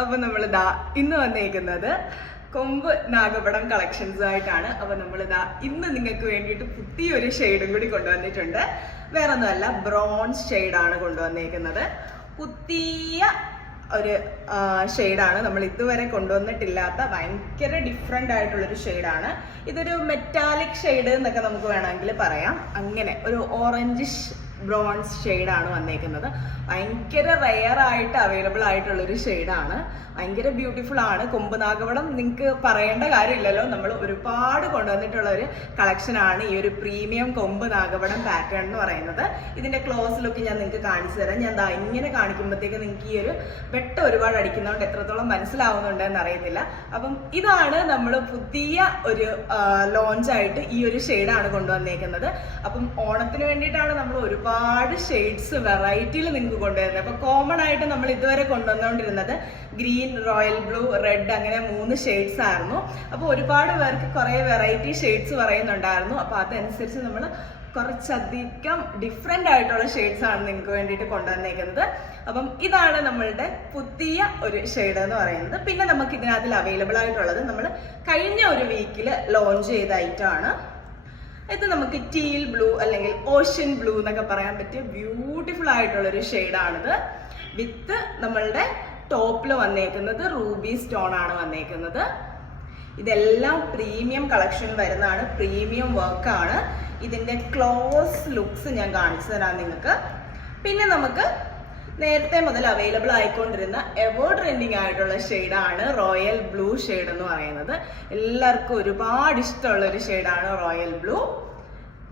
അപ്പൊ നമ്മളിതാ ഇന്ന് വന്നേക്കുന്നത് കൊമ്പ് നാഗപടം കളക്ഷൻസ് ആയിട്ടാണ്. അപ്പൊ നമ്മളിതാ ഇന്ന് നിങ്ങൾക്ക് വേണ്ടിയിട്ട് പുതിയൊരു ഷെയ്ഡും കൂടി കൊണ്ടുവന്നിട്ടുണ്ട്. വേറെ ഒന്നുമല്ല, ബ്രോൺസ് ഷെയ്ഡാണ് കൊണ്ടുവന്നേക്കുന്നത്. പുതിയ ഒരു ഷെയ്ഡാണ്, നമ്മൾ ഇതുവരെ കൊണ്ടുവന്നിട്ടില്ലാത്ത ഭയങ്കര ഡിഫറെൻ്റ് ആയിട്ടുള്ളൊരു ഷെയ്ഡാണ്. ഇതൊരു മെറ്റാലിക് ഷെയ്ഡ് എന്നൊക്കെ നമുക്ക് വേണമെങ്കിൽ പറയാം. അങ്ങനെ ഒരു ഓറഞ്ചിഷ് ബ്രോൺസ് ഷെയ്ഡാണ് വന്നേക്കുന്നത്. ഭയങ്കര റെയർ ആയിട്ട് അവൈലബിൾ ആയിട്ടുള്ളൊരു ഷെയ്ഡാണ്. ഭയങ്കര ബ്യൂട്ടിഫുൾ ആണ്. കൊമ്പ് നാഗപടം നിങ്ങൾക്ക് പറയേണ്ട കാര്യമില്ലല്ലോ, നമ്മൾ ഒരുപാട് കൊണ്ടുവന്നിട്ടുള്ള ഒരു കളക്ഷനാണ് ഈ ഒരു പ്രീമിയം കൊമ്പ് നാഗപടം പാറ്റേൺ എന്ന് പറയുന്നത്. ഇതിന്റെ ക്ലോസ് ലുക്ക് ഞാൻ നിങ്ങൾക്ക് കാണിച്ചു തരാം. ഞാൻ ദാ ഇങ്ങനെ കാണിക്കുമ്പോഴത്തേക്ക് നിങ്ങൾക്ക് ഈ ഒരു വെട്ട ഒരുപാട് അടിക്കുന്നതുകൊണ്ട് എത്രത്തോളം മനസ്സിലാവുന്നുണ്ടെന്ന് അറിയത്തില്ല. അപ്പം ഇതാണ് നമ്മൾ പുതിയ ഒരു ലോഞ്ചായിട്ട് ഈ ഒരു ഷെയ്ഡാണ് കൊണ്ടുവന്നേക്കുന്നത്. അപ്പം ഓണത്തിന് വേണ്ടിയിട്ടാണ് നമ്മൾ ഒരുപാട് ഷെയ്ഡ്സ് വെറൈറ്റിയിൽ നിങ്ങൾക്ക് കൊണ്ടുവരുന്നത്. അപ്പൊ കോമൺ ആയിട്ട് നമ്മൾ ഇതുവരെ കൊണ്ടുവന്നുകൊണ്ടിരുന്നത് ഗ്രീൻ, റോയൽ ബ്ലൂ, റെഡ്, അങ്ങനെ 3 ഷെയ്ഡ്സ് ആയിരുന്നു. അപ്പോൾ ഒരുപാട് പേർക്ക് കുറെ വെറൈറ്റി ഷെയ്ഡ്സ് പറയുന്നുണ്ടായിരുന്നു. അപ്പൊ അതനുസരിച്ച് നമ്മൾ കുറച്ചധികം ഡിഫറെന്റ് ആയിട്ടുള്ള ഷെയ്ഡ്സ് ആണ് നിങ്ങൾക്ക് വേണ്ടിയിട്ട് കൊണ്ടുവന്നേക്കുന്നത്. അപ്പം ഇതാണ് നമ്മളുടെ പുതിയ ഒരു ഷെയ്ഡ് എന്ന് പറയുന്നത്. പിന്നെ നമുക്ക് ഇതിനകത്തിൽ അവൈലബിൾ ആയിട്ടുള്ളത് നമ്മൾ കഴിഞ്ഞ ഒരു വീക്കിൽ ലോഞ്ച് ചെയ്ത ഐറ്റം ആണ്. ഇത് നമുക്ക് ടീൽ ബ്ലൂ അല്ലെങ്കിൽ ഓഷ്യൻ ബ്ലൂ എന്നൊക്കെ പറയാൻ പറ്റിയ ബ്യൂട്ടിഫുൾ ആയിട്ടുള്ള ഒരു ഷെയ്ഡാണിത്. വിത്ത് നമ്മളുടെ ടോപ്പിൽ വന്നേക്കുന്നത് റൂബി സ്റ്റോൺ ആണ് വന്നേക്കുന്നത്. ഇതെല്ലാം പ്രീമിയം കളക്ഷൻ വരുന്നതാണ്, പ്രീമിയം വർക്കാണ്. ഇതിന്റെ ക്ലോസ് ലുക്സ് ഞാൻ കാണിച്ചു തരാം നിങ്ങൾക്ക്. പിന്നെ നമുക്ക് നേരത്തെ മുതൽ അവൈലബിൾ ആയിക്കൊണ്ടിരുന്ന എവർ ട്രെൻഡിങ് ആയിട്ടുള്ള ഷെയ്ഡാണ് റോയൽ ബ്ലൂ ഷെയ്ഡ് എന്ന് പറയുന്നത്. എല്ലാവർക്കും ഒരുപാട് ഇഷ്ടമുള്ള ഒരു ഷെയ്ഡാണ് റോയൽ ബ്ലൂ.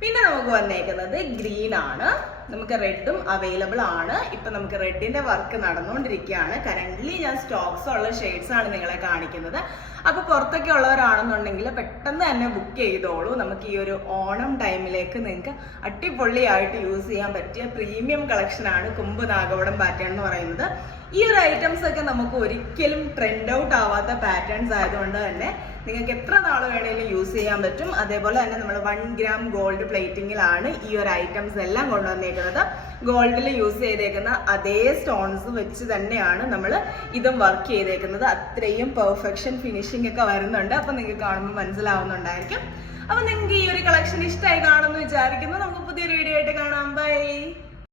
പിന്നെ നമുക്ക് വന്നേക്കുന്നത് ഗ്രീൻ ആണ്. നമുക്ക് റെഡും അവൈലബിൾ ആണ്. ഇപ്പൊ നമുക്ക് റെഡിന്റെ വർക്ക് നടന്നുകൊണ്ടിരിക്കുകയാണ്. കറന്റ്ലി ഞാൻ സ്റ്റോക്സ് ഉള്ള ഷെയ്ഡ്സ് ആണ് നിങ്ങളെ കാണിക്കുന്നത്. അപ്പൊ പുറത്തൊക്കെ ഉള്ളവരാണെന്നുണ്ടെങ്കിൽ പെട്ടെന്ന് തന്നെ ബുക്ക് ചെയ്തോളൂ. നമുക്ക് ഈ ഒരു ഓണം ടൈമിലേക്ക് നിങ്ങൾക്ക് അടിപൊളിയായിട്ട് യൂസ് ചെയ്യാൻ പറ്റിയ പ്രീമിയം കളക്ഷൻ ആണ് കൊമ്പ് നാഗപടം പാറ്റേൺ എന്ന് പറയുന്നത്. ഈ ഒരു ഐറ്റംസ് ഒക്കെ നമുക്ക് ഒരിക്കലും ട്രെൻഡ് ഔട്ട് ആവാത്ത പാറ്റേൺസ് ആയതുകൊണ്ട് തന്നെ നിങ്ങൾക്ക് എത്ര നാൾ വേണമെങ്കിലും യൂസ് ചെയ്യാൻ പറ്റും. അതേപോലെ തന്നെ നമ്മൾ 1 ഗ്രാം ഗോൾഡ് പ്ലേറ്റിംഗിലാണ് ഈ ഒരു ഐറ്റംസ് എല്ലാം കൊണ്ടുവന്നേക്കുന്നത്. ഗോൾഡിൽ യൂസ് ചെയ്തേക്കുന്ന അതേ സ്റ്റോൺസ് വെച്ച് തന്നെയാണ് നമ്മൾ ഇതും വർക്ക് ചെയ്തേക്കുന്നത്. അത്രയും പെർഫെക്ഷൻ ഫിനിഷിംഗ് ഒക്കെ വരുന്നുണ്ട്. അപ്പൊ നിങ്ങൾക്ക് കാണുമ്പോൾ മനസ്സിലാവുന്നുണ്ടായിരിക്കും. അപ്പൊ നിങ്ങൾക്ക് ഈ ഒരു കളക്ഷൻ ഇഷ്ടമായി കാണുമെന്ന് വിചാരിക്കുന്നു. നമുക്ക് പുതിയൊരു വീഡിയോ ആയിട്ട് കാണാം. ബൈ.